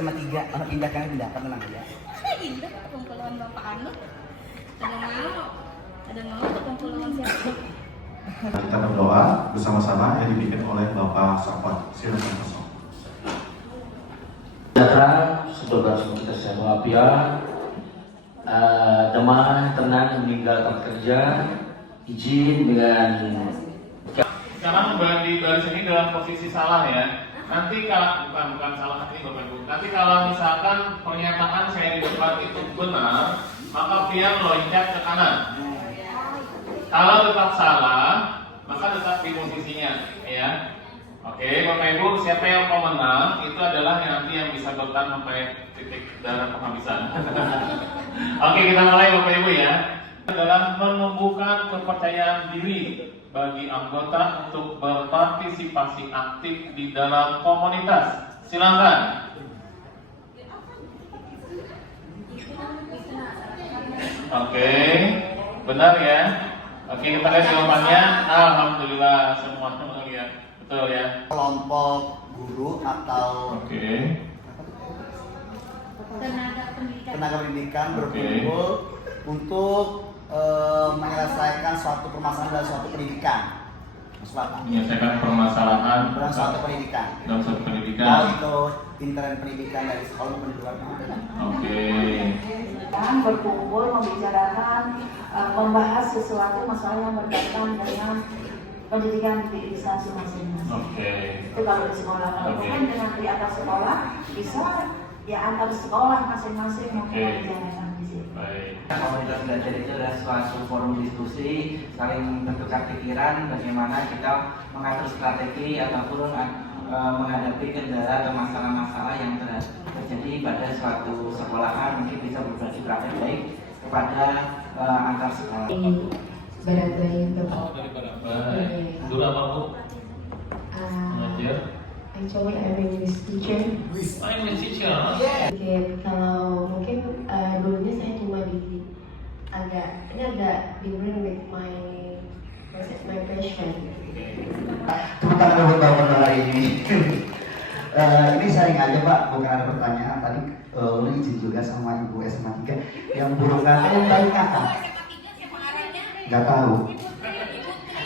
SMA 3, pindahkan tenang ya. Indah kumpulan Bapak Anu. Ada mau kumpulan siapa? Kita berdoa bersama-sama yang dipimpin oleh Bapak Safwan. Silakan kosong. Sejahtera, saudara-saudara kita sehat walafiat, damai, tenang meninggal tempat kerja, izin dengan. Sekarang di baris ini dalam posisi salah ya. Nanti kalau bukan salah ini Bapak Ibu. Nanti kalau misalkan pernyataan saya di depan itu benar, maka pian loncat ke kanan. Kalau tetap salah, maka tetap di posisinya, ya. Oke, Bapak Ibu, siapa yang pemenang itu adalah yang nanti yang bisa bertahan sampai titik darah penghabisan. Oke, kita mulai Bapak Ibu ya. Adalah menumbuhkan kepercayaan diri bagi anggota untuk berpartisipasi aktif di dalam komunitas. Silakan. Oke, benar ya. Oke, kita lihat jawabannya. Alhamdulillah semua ya. Betul ya. Kelompok guru atau tenaga pendidikan berkumpul untuk menyelesaikan suatu permasalahan dalam suatu pendidikan. Menyelesaikan permasalahan dalam suatu pendidikan. Dalam suatu pendidikan. Mau itu intern pendidikan dari sekolah maupun di luar. Oke. Berkumpul membicarakan, membahas sesuatu masalah yang berkaitan dengan pendidikan di instansi masing-masing. Oke. Itu kalau di sekolah. Kalau bukan dengan di atas sekolah bisa ya antar sekolah masing-masing membicarakan di situ. Baik. Komunitas belajar itu adalah suatu forum diskusi, saling bertukar pikiran bagaimana kita mengatur strategi ataupun menghadapi kendala atau masalah-masalah yang terjadi pada suatu sekolahan, mungkin bisa berbagi praktek baik kepada antar sekolah. Barangkali untuk Dari Barangkali. Dulu apa Bu? Mengajar. Actually, I'm English teacher. I'm a teacher. Oke, kalau mungkin dulunya saya cuma ini agak different with my passion. Tepuk tangan buat Bapak hari ini. Ini sharing aja Pak, bukan ada pertanyaan tadi. Lu izin juga sama Ibu SMA 3 yang burungannya banyak apa? Gak tahu.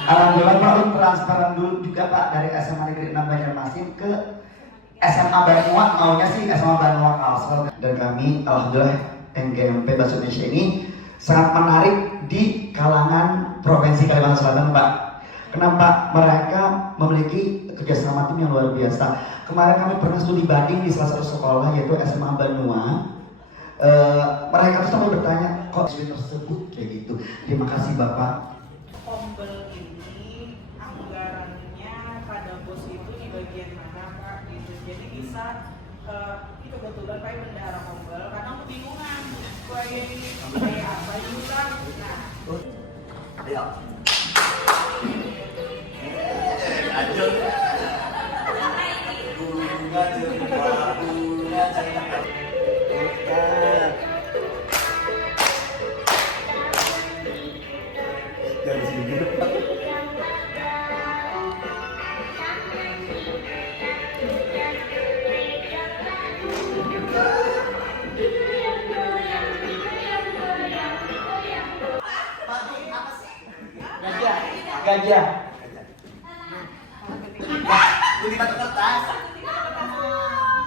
Alhamdulillah Pak, lu transferan dulu juga Pak dari SMA Negeri 6 Banjarmasin ke SMA Banua, maunya sih SMA Banua Kalsel. Dan kami alhamdulillah NGMP Bahasa Indonesia ini sangat menarik di kalangan Provinsi Kalimantan Selatan Pak. Kenapa? Mereka memiliki kerjasama tim yang luar biasa. Kemarin kami pernah studi banding di salah satu sekolah yaitu SMA Banua. Mereka tuh sampai bertanya kok studi tersebut kayak gitu. Terima kasih Bapak. Kombel ini anggarannya pada bos itu di bagian mana Pak gitu. Jadi bisa itu kebetulan Pak bendahara kombel karena kebingungan kayak apa juga. Nah, Ayo. Gajah. Budi batu kertas.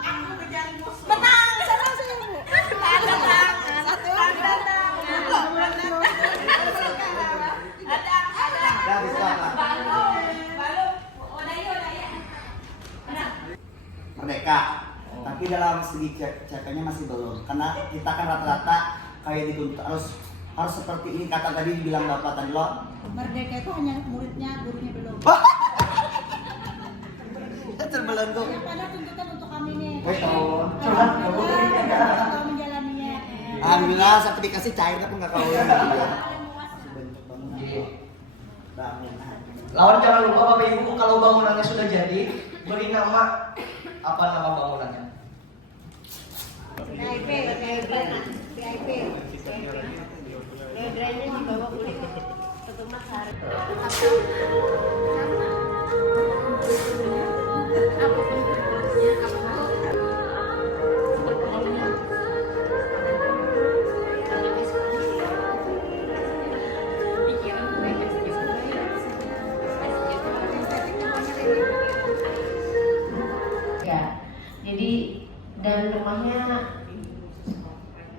Aku kejar musuh. Menang, satu Bu. Satu. Ada. Dah bisa Pak. Balum. Merdeka. Tapi dalam segi cekanya masih belum. Karena kita kan rata-rata kayak dituntut harus seperti ini kata tadi dibilang Bapak tadi loh. Merdeka itu hanya muridnya, gurunya belum. Terbelenggu. Yang pada tuntutan untuk kami nih. Betul. Kalau menjalaninya. Alhamdulillah sertifikasi cair tapi nggak kau yang Lawan jangan lupa Bapak Ibu kalau bangunannya sudah jadi beri nama apa nama bangunannya? VIP. Dedranya dibawa boleh ke Tumas hari. Apa dan rumahnya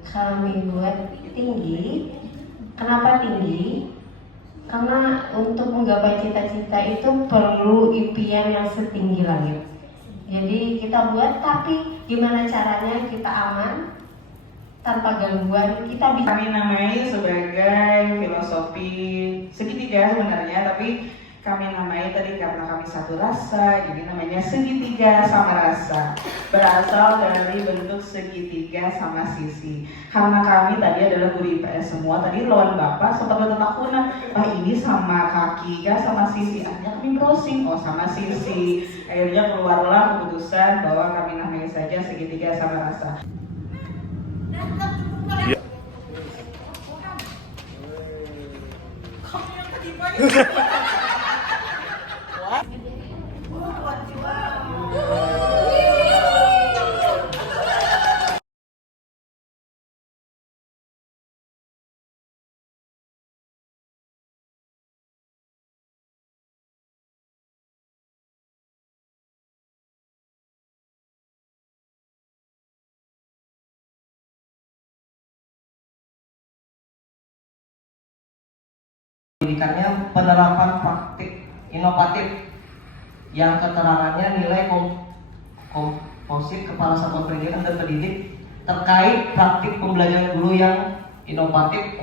kami buat tinggi. Kenapa tinggi? Karena untuk menggapai cita-cita itu perlu impian yang setinggi langit. Jadi kita buat, tapi gimana caranya kita aman tanpa gangguan, kita bisa. Kami namai sebagai filosofi segitiga sebenarnya, tapi kami namai tadi karena kami satu rasa, jadi namanya segitiga sama rasa. Berasal dari bentuk segitiga sama sisi. Karena kami tadi adalah guru IPS semua, tadi lawan Bapak sempat bertakutan, ini sama kaki kah sama sisi? Akhirnya kami browsing, oh sama sisi. Akhirnya keluarlah keputusan bahwa kami namai saja segitiga sama rasa. Pendidikannya penerapan praktik inovatif yang keterangannya nilai komposit kepala satuan pendidikan dan pendidik terkait praktik pembelajaran guru yang inovatif.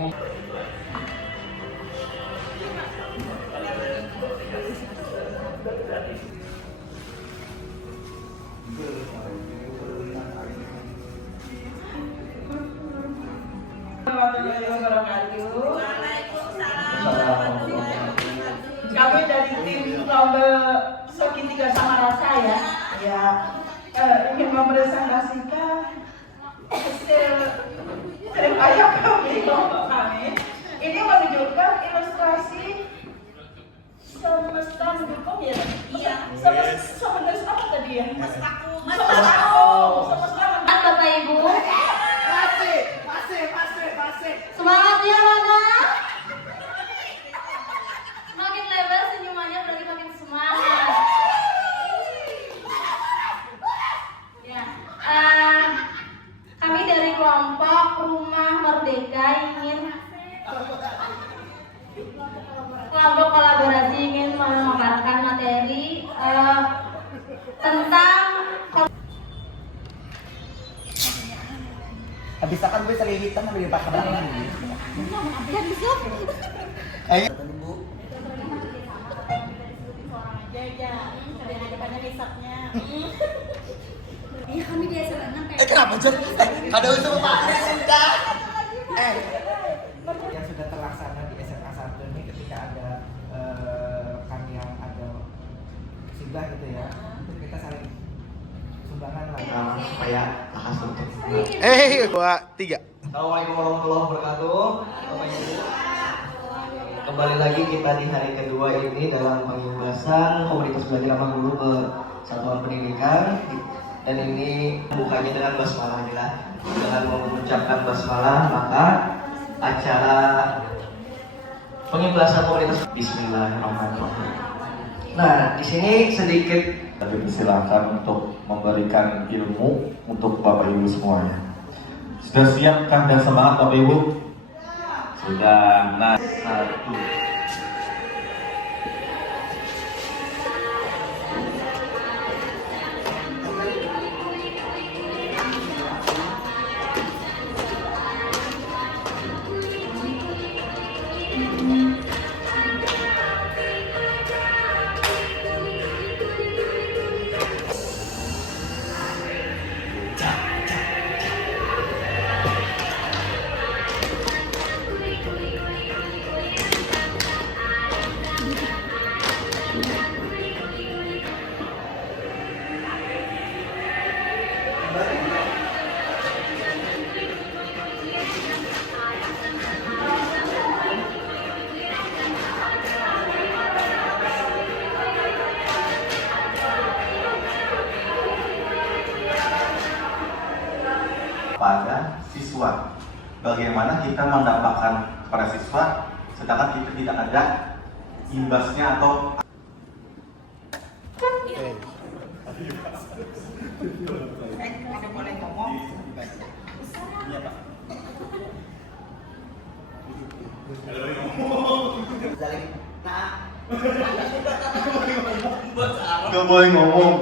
Kami dari tim lomba segitiga sama rasa ya ingin mempresentasikan hasil karya kami, kelompok kami. Ini menunjukkan ilustrasi semesta mendukung ya. Iya. Semesta apa tadi ya? Semesta Bapak Ibu, masih. semangat ya mana? Makin lebar senyumannya berarti makin semangat. Ya, kami dari kelompok Rumah Merdeka kelompok kolaborasi ingin memaparkan materi tentang Habis akan gue selilitan lebih pakai belakang. Ayo. Iya kami di SMA 6 Kenapa John? Ada usul Pak sudah. Yang sudah terlaksana di SMA 1 ini ketika ada kami yang ada sudah gitu ya, itu kita saling sumbangan lah Supaya lekas untuk. 2, 3. Assalamualaikum warahmatullahi wabarakatuh. Bapak Ibu. Kembali lagi kita di hari kedua ini dalam pengibasan komunitas belajar ramah guru ke satuan pendidikan, dan ini bukanya dengan basmalah adalah dengan mengucapkan basmalah maka acara pengibasan komunitas Bismillahirrahmanirrahim. Nah, di sini sedikit Tapi silakan untuk memberikan ilmu untuk Bapak Ibu semuanya. Sudah siapkah dan semangat Bapak Ibu? Sudah. Nah, 1. Pada siswa, bagaimana kita mendapatkan kepada siswa sedangkan kita tidak ada imbasnya atau Tidak boleh Nggak boleh ngomong.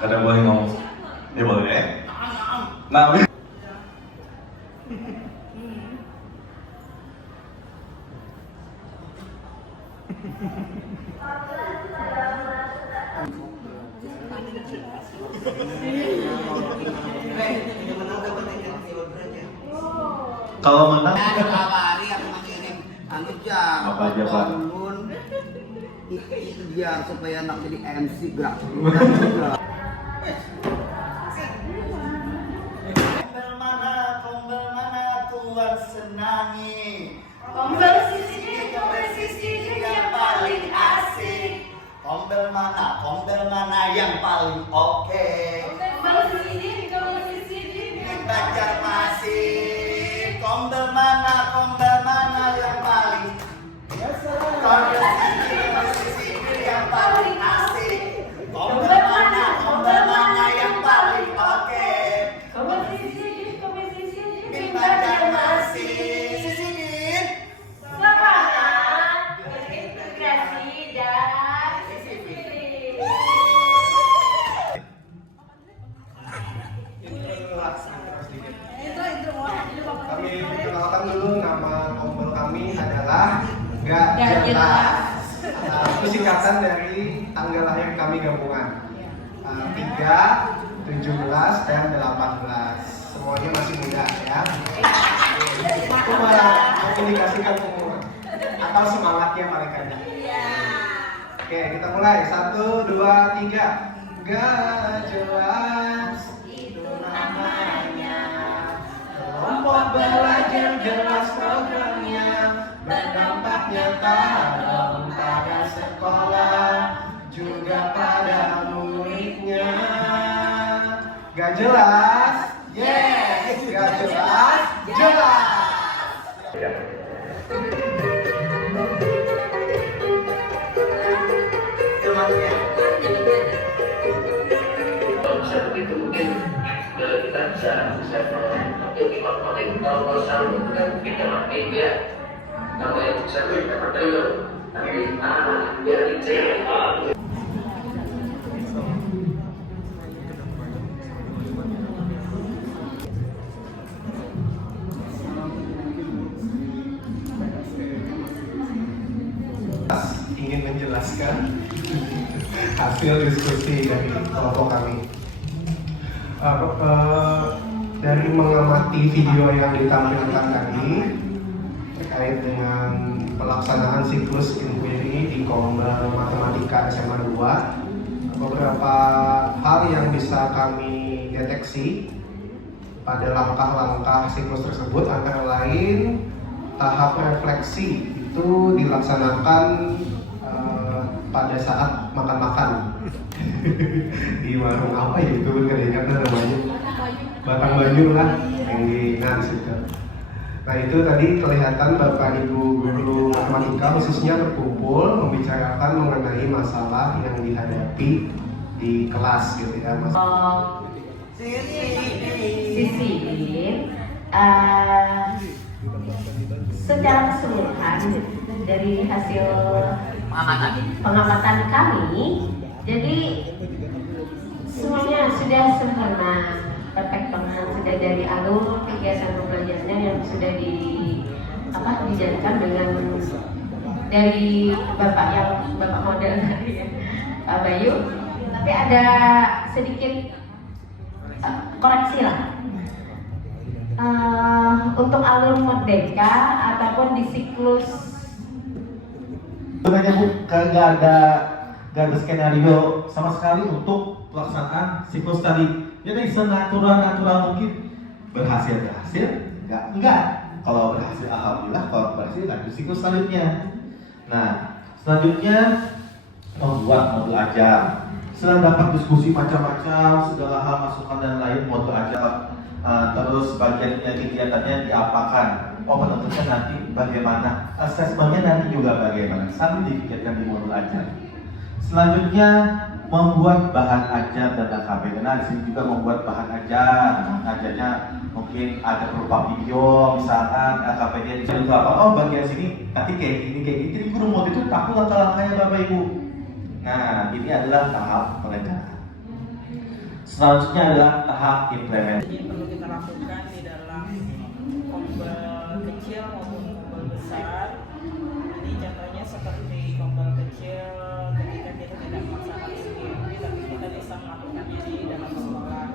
Kada boleh ngomong. Ya boleh. Nah, kalau menang Beberapa hari aku mengirim anu jam apa aja Pak? itu biar supaya anak jadi MC gerak. Kombel mana Tuhan senangi. Kombel sisi yang paling asik. Kombel mana yang paling oke. Kombel sisi Di Banjarmasin. Kombel mana yang paling. Kombel sisi yang paling asik. Kombel mana yang paling oke. Kombel sisi Di Banjarmasin. Sisikin. semangat berintegrasi dan disiplin. Kami perkenalkan dulu, nama kombel kami adalah Gak Jelas. Itu singkatan dari tanggal lahir kami gabungan 3, 17, dan 18. Semuanya masih muda ya. Itu mengindikasikan umur atau semangatnya mereka. Oke, kita mulai. 1, 2, 3. Gak jelas itu namanya. Kelompok belajar jelas programnya, berdampak nyata pada sekolah, juga pada muridnya. Gak jelas? Yes! Gak jelas? Jelas! Bisa begitu mungkin kita bisa kalau selalu kan kita makin ya kalau yang bisa kita percaya tapi dari C ingin menjelaskan hasil diskusi dari kelompok kami. Dari mengamati video yang ditampilkan tadi terkait dengan pelaksanaan siklus inquiry di Kombel Matematika SMA 2, beberapa hal yang bisa kami deteksi pada langkah-langkah siklus tersebut antara lain tahap refleksi itu dilaksanakan pada saat makan-makan di warung apa ya itu kan ingat namanya Batang Banyu lah yang di Nans itu. Nah itu tadi kelihatan Bapak Ibu guru matematika khususnya berkumpul membicarakan mengenai masalah yang dihadapi di kelas gitu ya Mas. Sisiin secara keseluruhan dari hasil pengamatan kami, jadi semuanya sudah sempurna, perfect banget, sudah dari alur kegiatan pembelajarannya yang sudah dijalankan dengan dari bapak model dari Pak Bayu, tapi ada sedikit koreksi lah. Untuk alur merdeka ataupun di siklus sebenarnya Bu, nggak ada skenario sama sekali untuk pelaksanaan siklus tadi. Jadi senatural mungkin berhasil, enggak. Kalau berhasil alhamdulillah, kalau berhasil lanjut siklus selanjutnya. Nah, selanjutnya membuat modul ajar. Setelah dapat diskusi macam-macam, segala hal masukan dan lain modul ajar. Terus bagiannya kegiatannya diapakan. Tentunya nanti bagaimana asesmennya nanti juga bagaimana sambil dipikirkan di modul ajar. Selanjutnya membuat bahan ajar dan KKP. Nah, di sini juga membuat bahan ajar. Ajarnya mungkin ada berupa video, misalkan KKP-nya di sini apa? Oh, bagian sini nanti kayak gini. Jadi guru mod itu tahu langkah-langkahnya Bapak Ibu. Nah, ini adalah tahap perencanaan. Selanjutnya adalah tahap implementasi. Jadi perlu kita lakukan di dalam kombel kecil maupun kombel besar. Jadi contohnya seperti kombel kecil ketika kita tidak melaksanakan sendiri, tapi kita bisa melakukannya di dalam sekolah.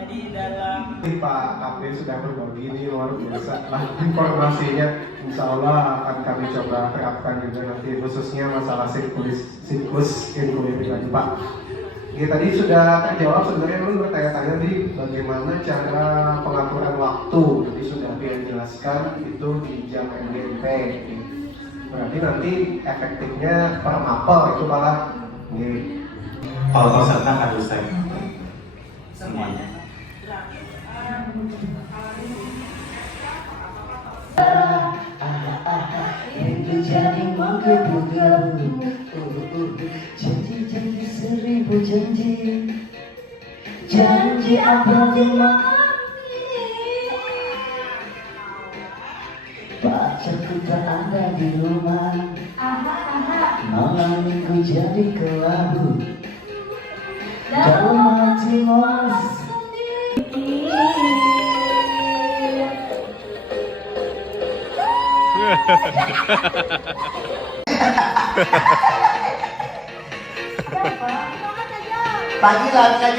Jadi dalam Pak KP sudah berbagi ini luar biasa. Nah, informasinya insya Allah akan kami coba terapkan juga nanti khususnya masalah siklus inkubator tadi Pak. Ya, tadi sudah terjawab sebenarnya lu bertanya-tanya nih bagaimana cara pengaturan waktu. Jadi sudah dijelaskan itu di jam MDP. Berarti nanti efektifnya per mapel itu malah Kalau peserta harus saya semuanya. Jadi menggebu-gebu, janji-janji seribu janji, janji apa pacarku tak ada di rumah, malam minggu jadi kelabu, dalam hati mos.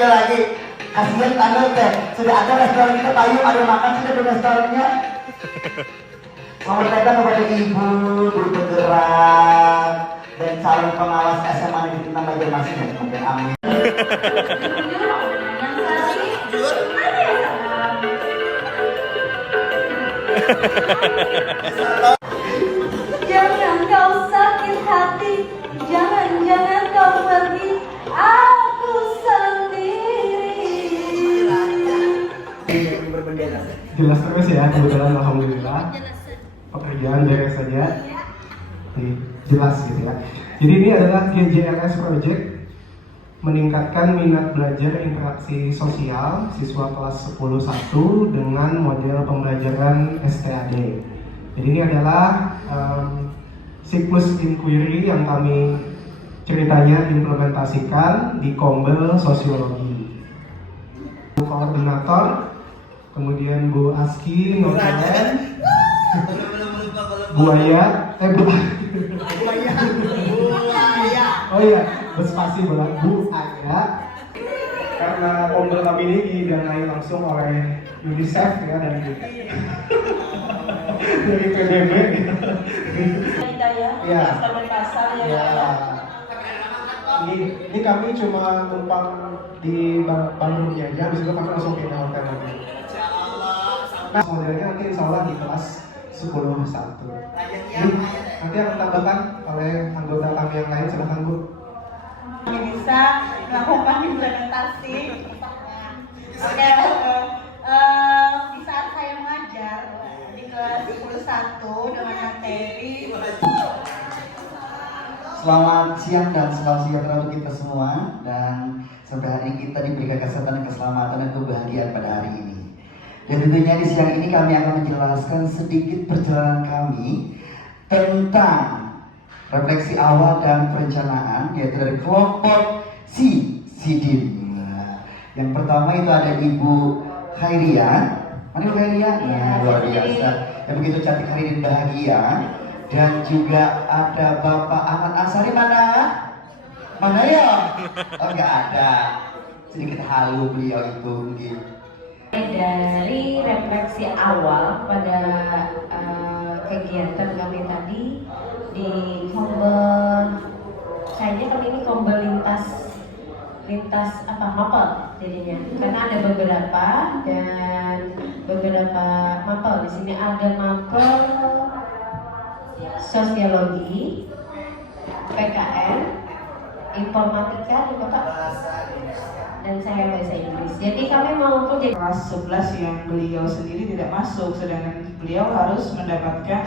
Lagi kasihan Tanur teh sudah ada restoran kita Bayu ada makan sudah di restorannya. Selamat datang kepada ibu guru bergerak dan calon pengawas SMA Negeri 6 Banjarmasin. Amin. Jangan kau sakit hati, jangan kau pergi, aku sendiri. jelas terus ya, kebetulan alhamdulillah pekerjaan beres saja. Nih, jelas gitu ya. Jadi ini adalah GJLS Project meningkatkan minat belajar interaksi sosial siswa kelas 10-1 dengan model pembelajaran STAD. Jadi ini adalah siklus inquiry yang kami ceritanya implementasikan di Kombel Sosiologi. Koordinator, kemudian Bu Aski, Noren, Buaya, oh iya, berspasi Bu Aya. Karena Kombel kami ini didanai langsung oleh UNICEF ya dari PBB gitu. Ya. Ini kami cuma numpang di Bandungnya aja, habis itu kami langsung pindah hotel lagi. Nah, modelnya nanti insya Allah di kelas 10-1. Nanti akan tambahkan oleh anggota kami yang lain, silahkan Bu. Bisa melakukan implementasi. Oke, di saat saya mengajar di kelas 10-1 dengan materi. Selamat siang dan selamat sejahtera untuk kita semua, dan sampai hari ini kita diberikan kesehatan, keselamatan dan kebahagiaan pada hari ini. Dan tentunya di siang ini kami akan menjelaskan sedikit perjalanan kami tentang refleksi awal dan perencanaan, yaitu dari kelompok SIDIM. Yang pertama itu ada Ibu Khairia. Mana Ibu Khairia? Nah, luar biasa. Yang begitu cantik, hari ini bahagia. Dan juga ada Bapak Ahmad Ansari, mana? Mana ya? Oh, nggak ada. Sedikit halu beliau itu mungkin. Dari refleksi awal pada kegiatan kami tadi di Kombel, kayaknya kali ini Kombel lintas apa mapel jadinya, karena ada beberapa dan beberapa mapel. Di sini ada mapel sosiologi, PKN, informatika, Bapak, dan saya bahasa Inggris. Jadi kami mau jadi kelas 11 yang beliau sendiri tidak masuk, sedangkan beliau harus mendapatkan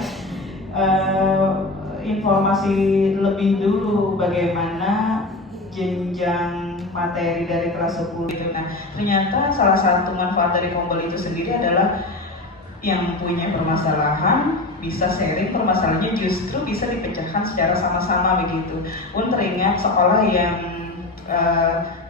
informasi lebih dulu bagaimana jenjang materi dari kelas 10 gitu. Nah, ternyata salah satu manfaat dari Kombel itu sendiri adalah yang punya permasalahan bisa sharing permasalahannya, justru bisa dipecahkan secara sama-sama begitu. Pun teringat sekolah yang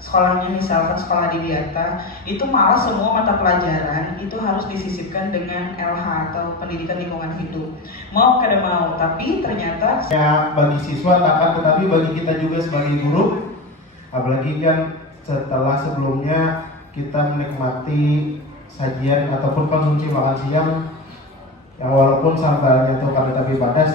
sekolahnya misalkan sekolah di Biarta, itu malah semua mata pelajaran itu harus disisipkan dengan LH atau pendidikan lingkungan hidup. Mau kada mau, tapi ternyata Ya, bagi siswa akan, tetapi bagi kita juga sebagai guru, apalagi kan setelah sebelumnya kita menikmati sajian ataupun konsumsi makan siang yang walaupun sambalnya itu kada tapi padas.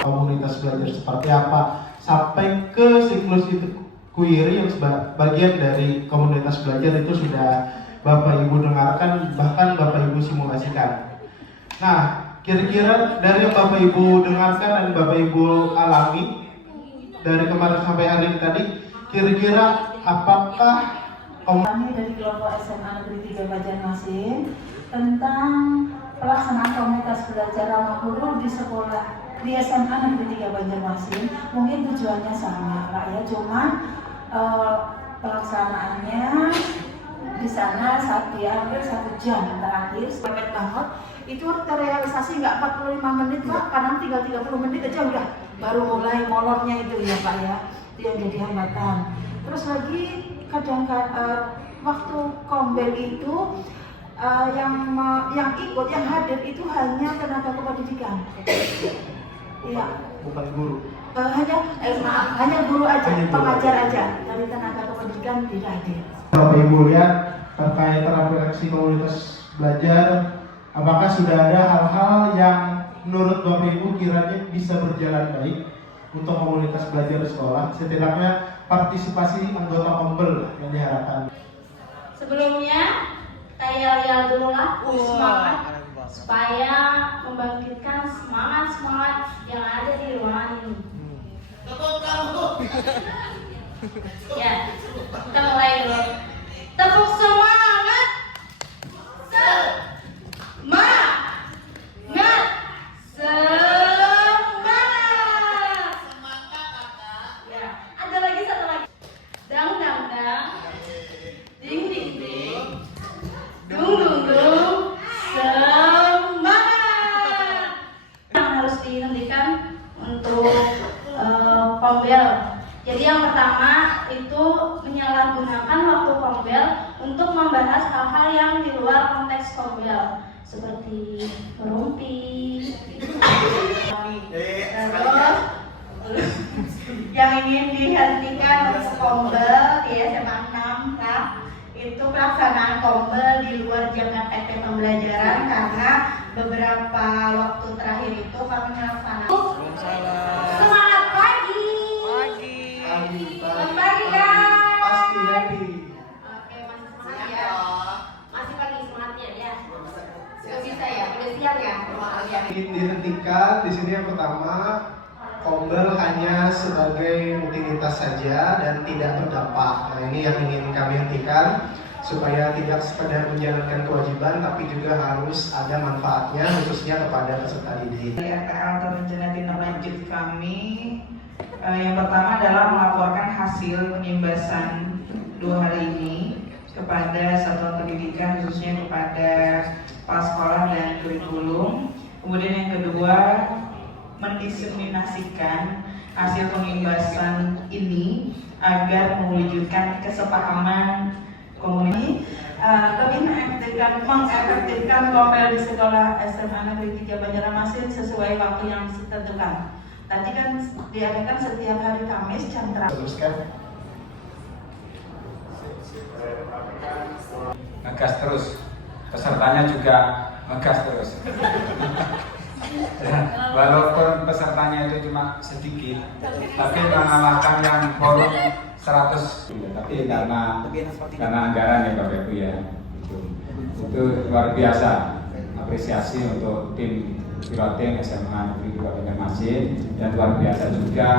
Komunitas belajar seperti apa sampai ke siklus itu query yang bagian dari komunitas belajar itu sudah Bapak Ibu dengarkan, bahkan Bapak Ibu simulasikan. Nah, kira-kira dari yang Bapak Ibu dengarkan dan Bapak Ibu alami dari kemarin sampai hari ini tadi, kira-kira apakah kami dari kelompok SMA Negeri 3 Banjarmasin tentang pelaksanaan komunitas belajar ramah guru di sekolah di SMA Negeri 3 Banjarmasin, mungkin tujuannya sama Kak ya, cuman pelaksanaannya di sana hampir 1 jam terakhir mepet banget. Itu terrealisasi nggak 45 menit Pak, kadang tinggal 30 menit aja udah baru mulai molornya itu ya Pak ya, itu yang jadi hambatan. Terus lagi kadang waktu kombel itu yang ikut, yang hadir itu hanya tenaga kependidikan. Iya. bukan guru? Hanya guru aja, pengajar aja, dari tenaga kependidikan tidak hadir. Bapak Ibu lihat terkait interaksi komunitas belajar, apakah sudah ada hal-hal yang menurut Bapak Ibu kiranya bisa berjalan baik untuk komunitas belajar di sekolah, setidaknya partisipasi anggota Kombel yang diharapkan? Sebelumnya saya yel dulu lah semangat supaya membangkitkan semangat yang ada di ruangan ini. Ya, kita mulai dulu. Tepuk semangat. Ya, ada lagi satu lagi. Dang dang dang. Ding ding ding. Dung dung dung. Semangat. Yang harus dihentikan untuk kombel. Jadi yang pertama itu menyalahgunakan waktu kombel untuk membahas hal-hal yang di luar konteks kombel, seperti merumpi. Terus yang ingin dihentikan untuk kombel di SMA 6 Kak, itu pelaksanaan kombel di luar jam PT pembelajaran, karena beberapa waktu terakhir itu kami melaksanakan. Semangat pagi. Selamat pagi guys. Pasti happy. Oke, masih semangat ya. Masih pagi semangatnya ya. Sudah bisa ya, udah siap ya. Ingin dihentikan di sini yang pertama, Kombel hanya sebagai rutinitas saja dan tidak berdampak. Nah, ini yang ingin kami hentikan supaya tidak sekedar menjalankan kewajiban, tapi juga harus ada manfaatnya khususnya kepada peserta didik. RKL atau rencana tindak lanjut kami yang pertama adalah melaporkan hasil penimbasan 2 hari ini kepada satuan pendidikan, khususnya kepada kepala sekolah dan kurikulum. Kemudian yang kedua, mendiseminasikan hasil penimbasan ini agar mewujudkan kesepahaman komunitas. Kami mengefektifkan kombel di sekolah SMA Negeri 3 Banjarmasin sesuai waktu yang ditentukan. Tadi kan diadakan setiap hari Kamis jam terakhir. Ngegas terus, pesertanya juga ngegas terus. Walaupun pesertanya itu cuma sedikit, tapi mengalahkan yang forum 100 tapi karena anggaran ya Bapak Ibu ya itu luar biasa. Apresiasi untuk tim piloting SMA Negeri 2 Banjarmasin dan luar biasa juga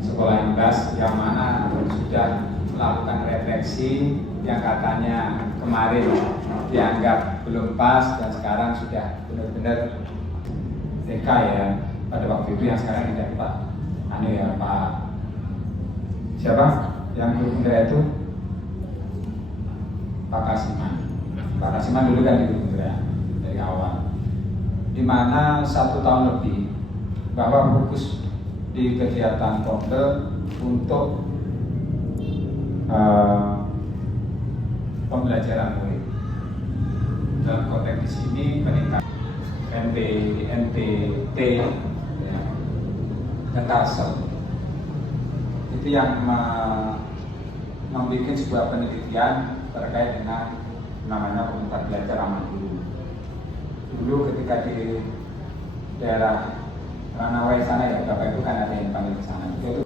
Sekolah Imbas yang mana sudah melakukan refleksi yang katanya kemarin dianggap belum pas dan sekarang sudah benar-benar TK ya pada waktu itu yang sekarang tidak Pak Pak siapa yang guru bendera itu Pak Kasiman dulu kan di guru bendera dari awal dimana 1 tahun lebih bahwa fokus di kegiatan Kombel untuk pembelajaran murid dalam konteks di sini meningkat NPT ya, dan Tarsel itu yang membuat sebuah penelitian terkait dengan namanya komunitas belajar ramah guru. Dulu ketika di daerah Ranawai sana ya Bapak Ibu kan ada yang panggil ke sana. Itu